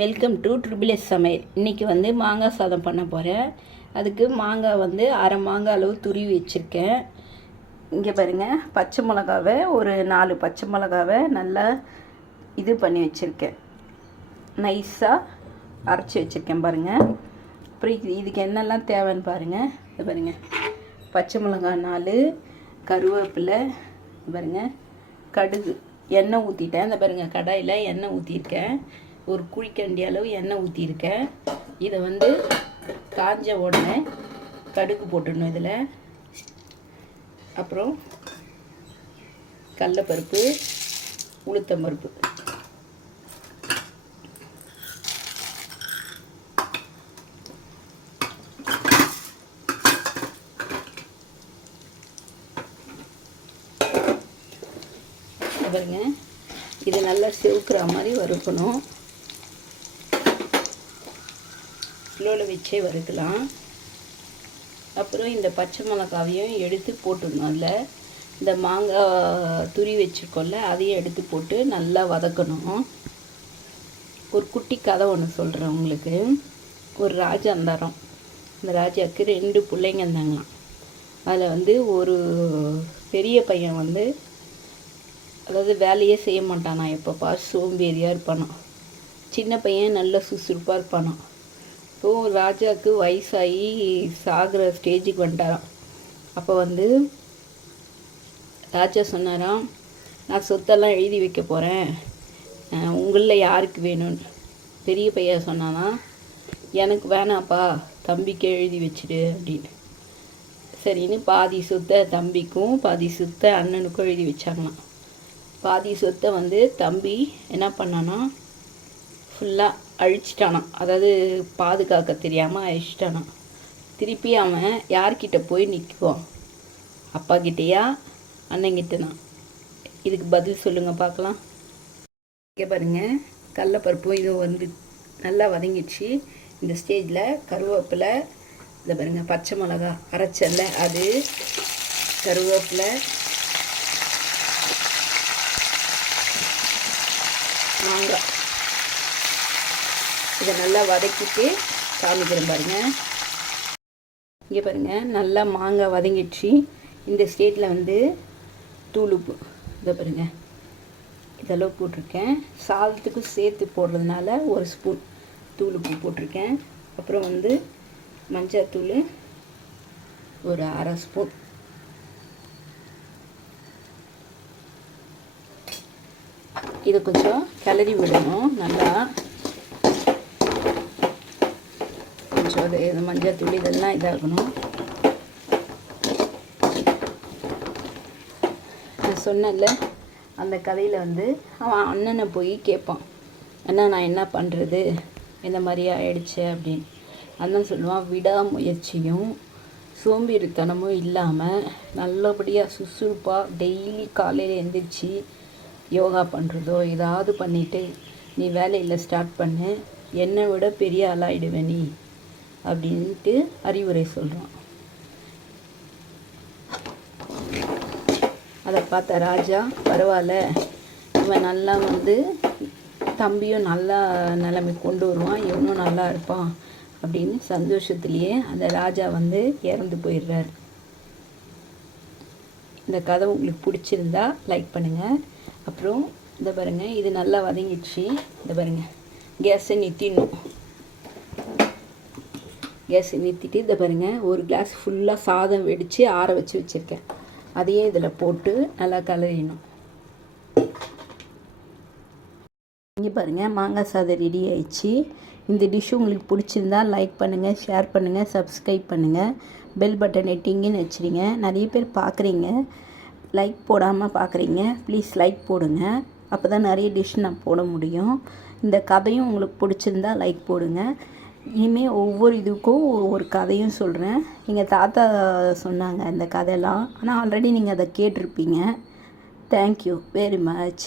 Welcome to triple S சமையல். இன்றைக்கி வந்து மாங்காய் சாதம் பண்ண போகிறேன். அதுக்கு மாங்காய் வந்து அரை மாங்காய் அளவு துருவி வச்சுருக்கேன். இங்கே பாருங்கள், பச்சை மிளகாவை ஒரு 4 பச்சை மிளகாவை நல்லா இது பண்ணி வச்சுருக்கேன், நைஸாக அரைச்சி வச்சுருக்கேன் பாருங்கள். அப்புறம் இதுக்கு என்னெல்லாம் தேவைன்னு பாருங்கள். இது பாருங்கள், பச்சை மிளகாய் 4, கருவேப்பிலை பாருங்கள், கடுகு, எண்ணெய் ஊற்றிட்டேன். இந்த பாருங்கள், கடாயில் எண்ணெய் ஊற்றிருக்கேன், ஒரு குழிக்கண்டி அளவு எண்ணெய் ஊற்றிருக்கேன். இதை வந்து காஞ்ச உடனே கடுகு போட்டுடணும் இதில். அப்புறம் கடலைப்பருப்பு, உளுத்தம்பருப்பு, பாருங்க, இது நல்லா செவுக்கிற மாதிரி வறுக்கணும். ஸ்லோவில் வச்சே வறுக்கலாம். அப்புறம் இந்த பச்சை மிளகாவையும் எடுத்து போட்டுடணும். அதில் இந்த மாங்காய் துரி வச்சுருக்கோம்ல, அதையும் எடுத்து போட்டு நல்லா வதக்கணும். ஒரு குட்டி கதை ஒன்று சொல்கிறேன் உங்களுக்கு. ஒரு ராஜா இருந்தாராம். இந்த ராஜாவுக்கு 2 பிள்ளைங்க இருந்தாங்களாம். அதில் வந்து ஒரு பெரிய பையன் வந்து, அதாவது வேலையே செய்ய மாட்டானா, எப்போப்பா சோம்பேறியாக இருப்பானா. சின்ன பையன் நல்ல சுறுசுறுப்பாக இருப்பானா. இப்போது ராஜாவுக்கு வயசாகி சாகிற ஸ்டேஜுக்கு வந்துட்டாராம். அப்போ வந்து ராஜா சொன்னாராம், நான் சொத்தெல்லாம் எழுதி வைக்க போகிறேன், உங்களில் யாருக்கு வேணும்னு. பெரிய பையன் சொன்னானா, எனக்கு வேணாப்பா, தம்பிக்கு எழுதி வச்சுடு அப்படின்னு. சரின்னு பாதி சொத்தை தம்பிக்கும் பாதி சொத்தை அண்ணனுக்கும் எழுதி வச்சாங்களாம். பாதி சொத்தை வந்து தம்பி என்ன பண்ணானா, ஃபுல்லாக அழிச்சிட்டானான். அதாவது பாதுகாக்க தெரியாமல் அழிச்சிட்டானான். திருப்பி அவன் யார்கிட்ட போய் நிற்குவான்? அப்பா கிட்டேயா அண்ணங்கிட்டனா? இதுக்கு பதில் சொல்லுங்கள் பார்க்கலாம். இங்கே பாருங்கள், கடலைப்பருப்பும் இதுவும் வந்து நல்லா வதங்கிடுச்சு. இந்த ஸ்டேஜில் கருவேப்பிலை, இதை பாருங்கள், பச்சை மிளகா அரைச்சல்ல அது, கருவேப்பிலை, மாங்காய், இதை நல்லா வதக்கிட்டு காமிக்கிறேன் பாருங்கள். இங்கே பாருங்கள், நல்லா மாங்காய் வதங்கிடுச்சு. இந்த ஸ்டேட்டில் வந்து தூள் உப்பு, இதை பாருங்கள், இதெல்லாம் போட்டிருக்கேன். சாதத்துக்கும் சேர்த்து போடுறதுனால 1 ஸ்பூன் தூள் உப்பு போட்டிருக்கேன். அப்புறம் வந்து மஞ்சள் ஒரு 1/2 ஸ்பூன், இதை கொஞ்சம் கிளறி விடணும். நல்லா கொஞ்சம் அது மஞ்சள் தூள் இதெல்லாம் இதாகணும். நான் சொன்னேன்ல, அந்த கதையில் வந்து அவன் அண்ணனை போய் கேட்பான், அண்ணா நான் என்ன பண்ணுறது, இந்த மாதிரி ஆயிடுச்சு அப்படின்னு. அண்ணன் சொல்லுவான், விடாமுயற்சியும் சோம்பேறித்தனமும் இல்லாமல் நல்லபடியாக சுறுசுறுப்பாக டெய்லி காலையில் எழுந்திரிச்சு யோகா பண்ணுறதோ ஏதாவது பண்ணிவிட்டு நீ வேலையில் ஸ்டார்ட் பண்ணு, என்னை விட பெரிய ஆளாயிடுவேன் நீ அப்படின்ட்டு அறிவுரை சொல்கிறான். அதை பார்த்த ராஜா, பரவாயில்ல, இவன் நல்லா வந்து தம்பியும் நல்லா நிலைமை கொண்டு வருவான், இவனும் நல்லா இருப்பான் அப்படின்னு சந்தோஷத்துலேயே அந்த ராஜா வந்து இறந்து போயிடுறார். இந்த கதை உங்களுக்கு பிடிச்சிருந்தா லைக் பண்ணுங்கள். அப்புறம் இதை பாருங்கள், இது நல்லா வதங்கிடுச்சு. இதை பாருங்கள், கேஸை நிறுத்திடணும். கேஸை நிறுத்திட்டு இதை பாருங்கள், ஒரு கிளாஸ் ஃபுல்லாக சாதம் வெடித்து ஆற வச்சு வச்சுருக்கேன். அதையே இதில் போட்டு நல்லா கலரிடணும். இங்கே பாருங்கள், மாங்காய் சாதம் ரெடி ஆயிடுச்சு. இந்த டிஷ் உங்களுக்கு பிடிச்சிருந்தா லைக் பண்ணுங்கள், ஷேர் பண்ணுங்கள், சப்ஸ்கிரைப் பண்ணுங்கள், பெல் பட்டனை டிங்குன்னு வச்சுருங்க. நிறைய பேர் பார்க்குறீங்க, லைக் போடாமல் பார்க்குறீங்க, ப்ளீஸ் லைக் போடுங்க. அப்போ தான் நிறைய டிஷ் நான் போட முடியும். இந்த கதையும் உங்களுக்கு பிடிச்சிருந்தா லைக் போடுங்க. இனிமேல் ஒவ்வொரு இதுக்கும் ஒவ்வொரு கதையும் சொல்கிறேன். எங்கள் தாத்தா சொன்னாங்க இந்த கதையெல்லாம், ஆனால் ஆல்ரெடி நீங்கள் அதை கேட்டிருப்பீங்க. Thank you very much.